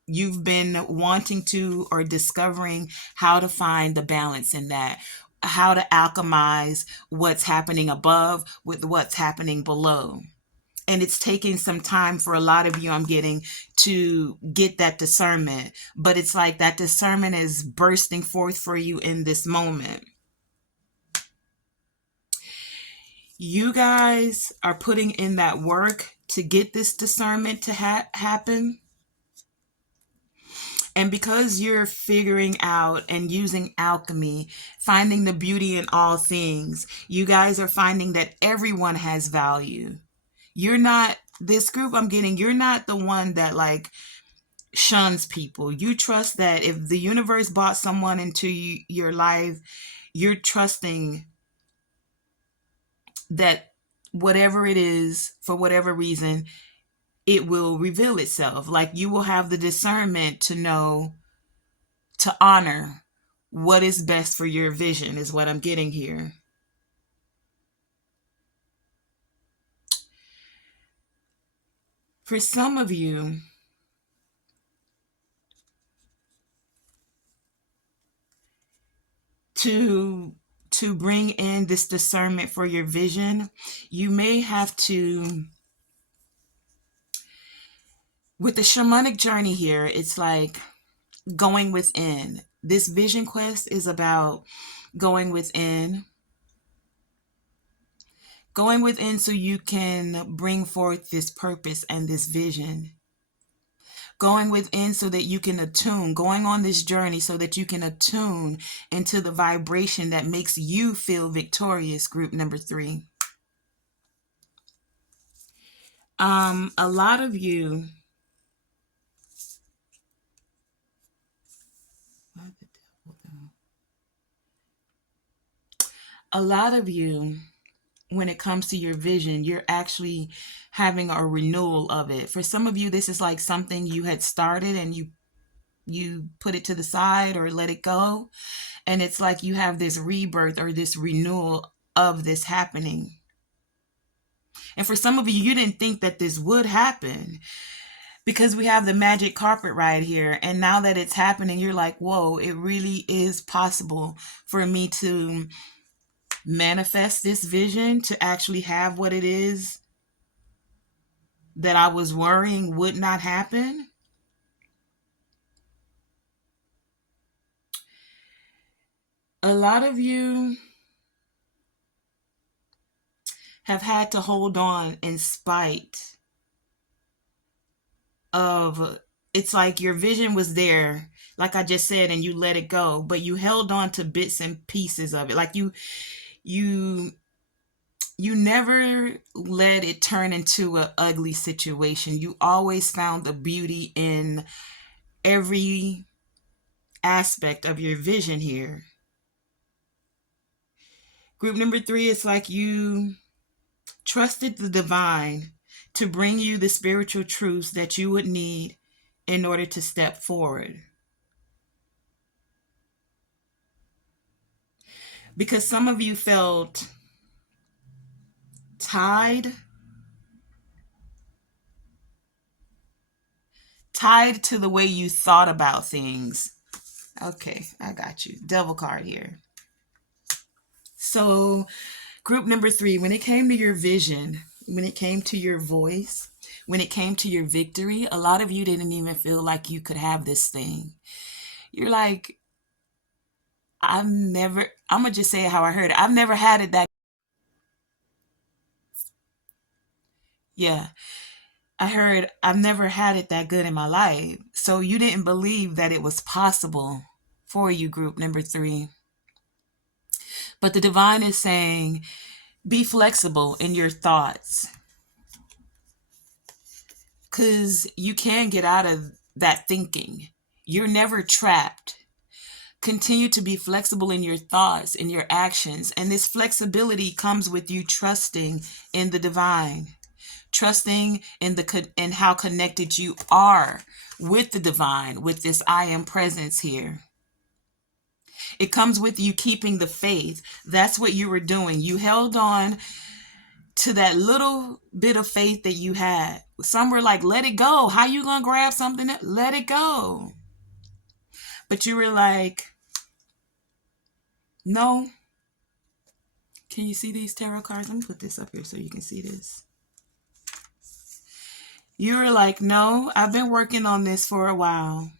you've been wanting to or discovering how to find the balance in that, how to alchemize what's happening above with what's happening below. And it's taking some time for a lot of you, I'm getting, to get that discernment. But it's like that discernment is bursting forth for you in this moment. You guys are putting in that work to get this discernment to happen. And because you're figuring out and using alchemy, finding the beauty in all things, you guys are finding that everyone has value. You're not, this group I'm getting, you're not the one that like shuns people. You trust that if the universe brought someone into your life, you're trusting that whatever it is, for whatever reason, it will reveal itself. Like you will have the discernment to know, to honor what is best for your vision, is what I'm getting here. For some of you, to bring in this discernment for your vision, you may have to, with the shamanic journey here, it's like going within. This vision quest is about going within so you can bring forth this purpose and this vision. Going within so that you can attune, going on this journey so that you can attune into the vibration that makes you feel victorious, group number 3. A lot of you, when it comes to your vision, you're actually having a renewal of it. For some of you, this is like something you had started and you put it to the side or let it go. And it's like you have this rebirth or this renewal of this happening. And for some of you, you didn't think that this would happen. because we have the magic carpet right here. And now that it's happening, you're like, whoa, it really is possible for me to manifest this vision, to actually have what it is that I was worrying would not happen. A lot of you have had to hold on in spite of, it's like your vision was there, like I just said, and you let it go, but you held on to bits and pieces of it. Like you you never let it turn into an ugly situation. You always found the beauty in every aspect of your vision here. Group number 3 is like you trusted the divine to bring you the spiritual truths that you would need in order to step forward. Because some of you felt tied to the way you thought about things. Okay, I got you. Devil card here. So, group number 3, when it came to your vision, when it came to your voice, when it came to your victory, a lot of you didn't even feel like you could have this thing. You're like, I'm going to just say how I heard it. I've never had it that. Yeah. I heard I've never had it that good in my life. So you didn't believe that it was possible for you, group number 3. But the divine is saying, be flexible in your thoughts. Because you can get out of that thinking. You're never trapped. Continue to be flexible in your thoughts, in your actions. And this flexibility comes with you trusting in the divine. Trusting in how connected you are with the divine, with this I am presence here. It comes with you keeping the faith. That's what you were doing. You held on to that little bit of faith that you had. Some were like, let it go. How you gonna grab something? Let it go. But you were like, no. Can you see these tarot cards? Let me put this up here so you can see this. You were like, no, I've been working on this for a while.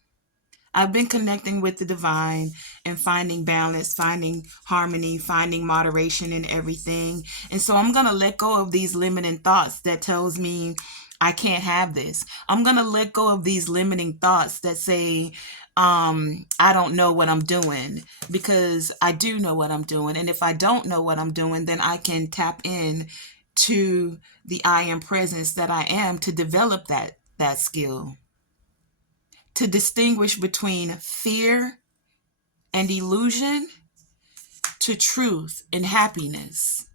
I've been connecting with the divine and finding balance, finding harmony, finding moderation in everything. And so I'm going to let go of these limiting thoughts that tells me I can't have this. I'm going to let go of these limiting thoughts that say, I don't know what I'm doing, because I do know what I'm doing. And if I don't know what I'm doing, then I can tap in to the I am presence that I am to develop that skill. To distinguish between fear and illusion to truth and happiness.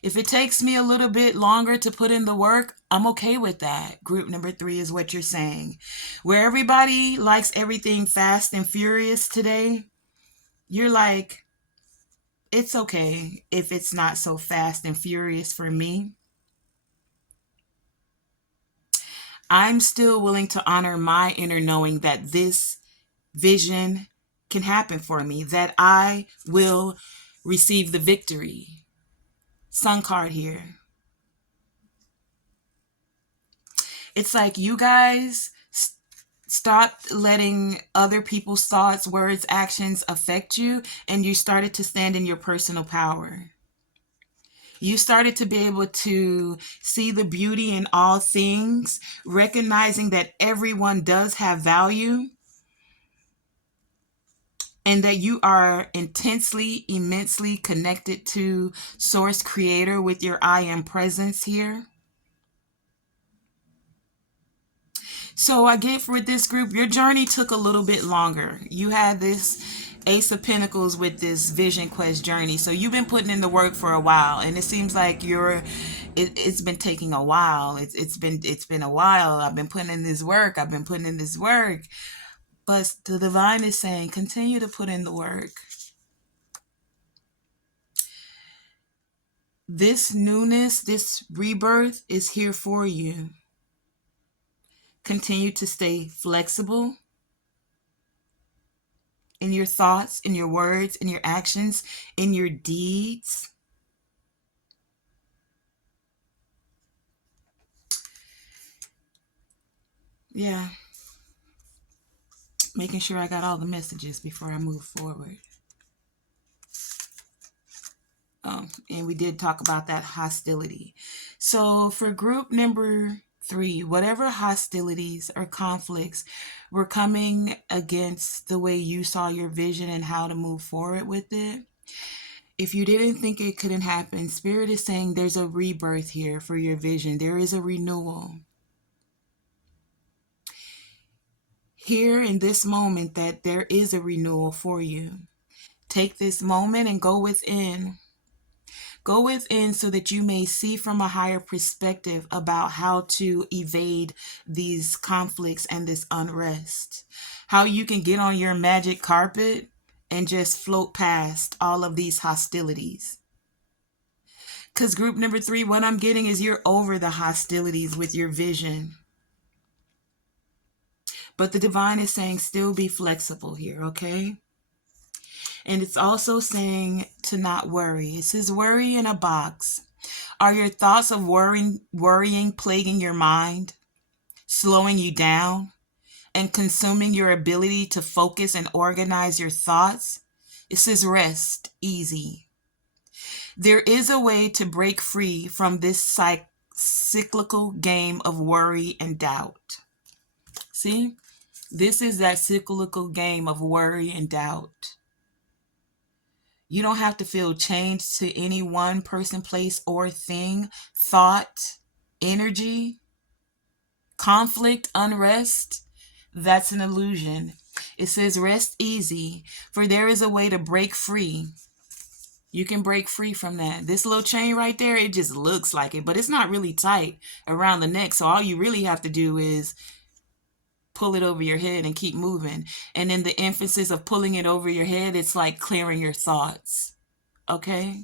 If it takes me a little bit longer to put in the work, I'm okay with that. Group number 3 is what you're saying. Where everybody likes everything fast and furious today, you're like, it's okay if it's not so fast and furious for me. I'm still willing to honor my inner knowing that this vision can happen for me, that I will receive the victory. Sun card here. It's like you guys stop letting other people's thoughts, words, actions affect you, and you started to stand in your personal power. You started to be able to see the beauty in all things, recognizing that everyone does have value, and that you are intensely, immensely connected to Source Creator with your I am presence here. So I get with this group, your journey took a little bit longer. You had this Ace of Pentacles with this Vision Quest journey. So you've been putting in the work for a while, and it seems like it's been taking a while. It's been a while. I've been putting in this work. But the divine is saying, continue to put in the work. This newness, this rebirth is here for you. Continue to stay flexible in your thoughts, in your words, in your actions, in your deeds. Yeah. Making sure I got all the messages before I move forward. And we did talk about that hostility. So for group number 3, whatever hostilities or conflicts were coming against the way you saw your vision and how to move forward with it, if you didn't think it couldn't happen, Spirit is saying there's a rebirth here for your vision. There is a renewal. Here in this moment that there is a renewal for you. Take this moment and go within. Go within so that you may see from a higher perspective about how to evade these conflicts and this unrest. How you can get on your magic carpet and just float past all of these hostilities. Because group number 3, what I'm getting is you're over the hostilities with your vision. But the divine is saying still be flexible here, okay? And it's also saying to not worry. It says worry in a box. Are your thoughts of worrying plaguing your mind, slowing you down, and consuming your ability to focus and organize your thoughts? It says rest easy. There is a way to break free from this cyclical game of worry and doubt. See? This is that cyclical game of worry and doubt. You don't have to feel chained to any one person, place, or thing, thought, energy, conflict, unrest. That's an illusion. It says rest easy, for there is a way to break free. You can break free from that. This little chain right there, it just looks like it, but it's not really tight around the neck. So all you really have to do is pull it over your head and keep moving. And in the emphasis of pulling it over your head, it's like clearing your thoughts. Okay?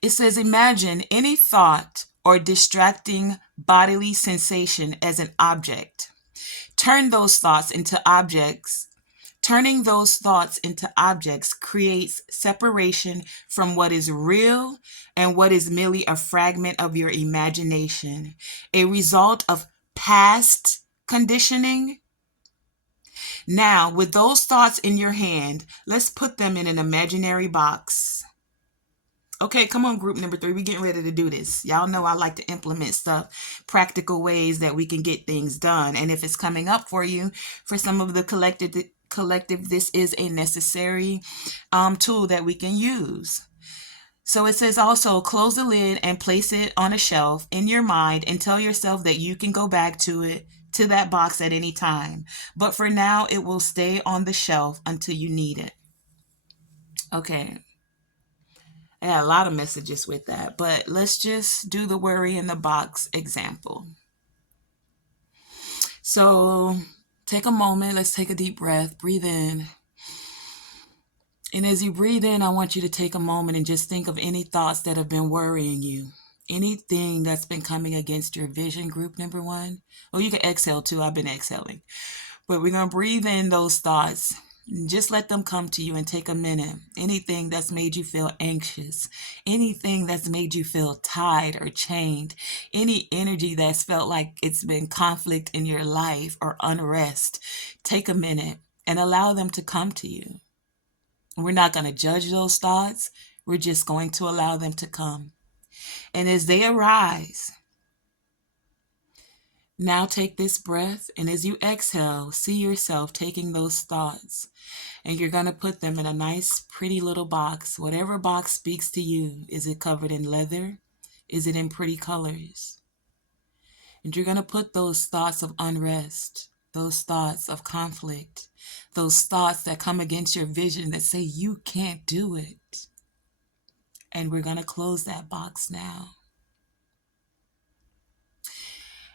It says, imagine any thought or distracting bodily sensation as an object. Turn those thoughts into objects. Turning those thoughts into objects creates separation from what is real and what is merely a fragment of your imagination, a result of past conditioning. Now, with those thoughts in your hand, let's put them in an imaginary box. Okay, come on, group number 3. We're getting ready to do this. Y'all know I like to implement stuff, practical ways that we can get things done. And if it's coming up for you, for some of the collective, this is a necessary tool that we can use. So it says also close the lid and place it on a shelf in your mind and tell yourself that you can go back to that box at any time. But for now, it will stay on the shelf until you need it. Okay. I had a lot of messages with that, but let's just do the worry in the box example. So take a moment. Let's take a deep breath. Breathe in. And as you breathe in, I want you to take a moment and just think of any thoughts that have been worrying you. Anything that's been coming against your vision, group number 1. Or you can exhale too. I've been exhaling. But we're going to breathe in those thoughts. Just let them come to you and take a minute. Anything that's made you feel anxious, anything that's made you feel tied or chained, any energy that's felt like it's been conflict in your life or unrest, take a minute and allow them to come to you. We're not going to judge those thoughts. We're just going to allow them to come. And as they arise, now take this breath, and as you exhale, see yourself taking those thoughts, and you're going to put them in a nice, pretty little box. Whatever box speaks to you. Is it covered in leather? Is it in pretty colors? And you're going to put those thoughts of unrest, those thoughts of conflict, those thoughts that come against your vision that say you can't do it. And we're going to close that box now.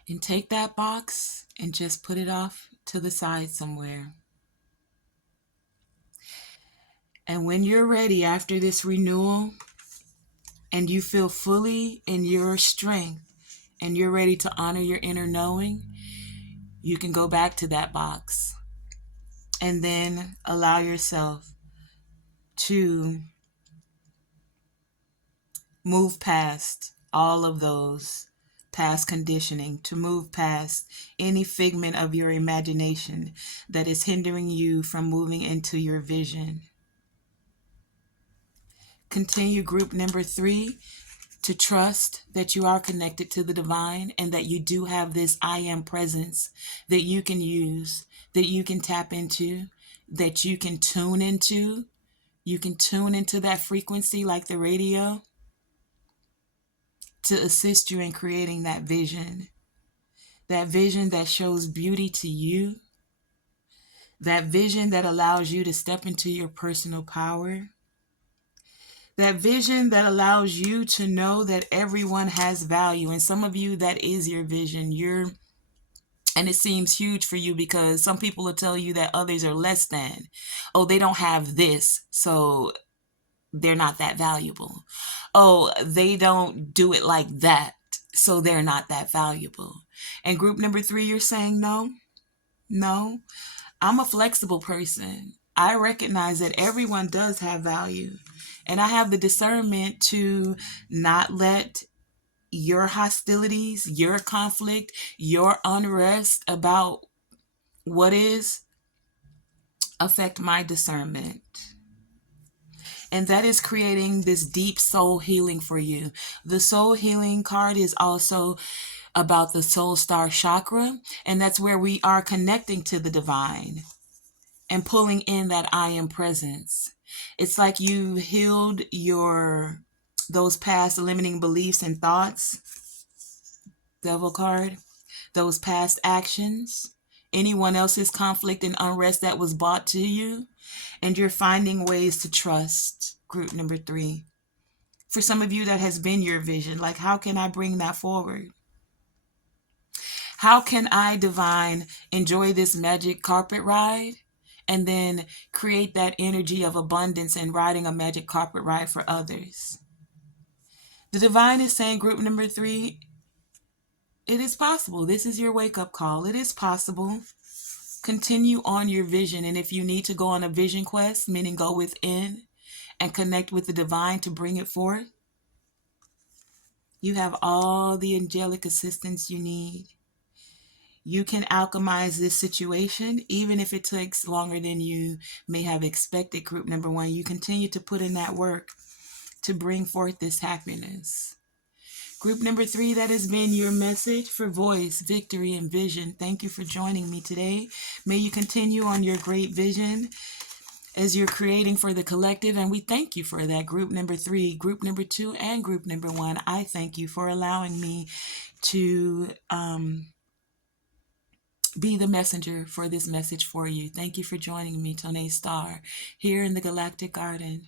And take that box and just put it off to the side somewhere. And when you're ready after this renewal and you feel fully in your strength and you're ready to honor your inner knowing, you can go back to that box and then allow yourself to move past all of those past conditioning, to move past any figment of your imagination that is hindering you from moving into your vision. Continue group number 3 to trust that you are connected to the divine and that you do have this I am presence that you can use, that you can tap into, that you can tune into. You can tune into that frequency like the radio to assist you in creating that vision that shows beauty to you, that vision that allows you to step into your personal power, that vision that allows you to know that everyone has value. And some of you, that is your vision. And it seems huge for you because some people will tell you that others are less than. Oh, they don't have this, so they're not that valuable. Oh, they don't do it like that, so they're not that valuable. And group number 3, you're saying, no, I'm a flexible person. I recognize that everyone does have value. And I have the discernment to not let your hostilities, your conflict, your unrest about what is affect my discernment. And that is creating this deep soul healing for you. The soul healing card is also about the soul star chakra. And that's where we are connecting to the divine and pulling in that I am presence. It's like you healed those past limiting beliefs and thoughts, devil card, those past actions, anyone else's conflict and unrest that was brought to you, and you're finding ways to trust, group number 3. For some of you, that has been your vision. Like, how can I bring that forward? How can I, divine, enjoy this magic carpet ride and then create that energy of abundance and riding a magic carpet ride for others? The divine is saying, group number 3, it is possible. This is your wake-up call. It is possible. Continue on your vision. And if you need to go on a vision quest, meaning go within and connect with the divine to bring it forth, you have all the angelic assistance you need. You can alchemize this situation, even if it takes longer than you may have expected, group number 1. You continue to put in that work to bring forth this happiness. Group number 3, that has been your message for voice, victory, and vision. Thank you for joining me today. May you continue on your great vision as you're creating for the collective, and we thank you for that. Group number 3, group number 2, and group number 1, I thank you for allowing me to be the messenger for this message for you. Thank you for joining me, TonaeSTAR, here in the Galactic Garden.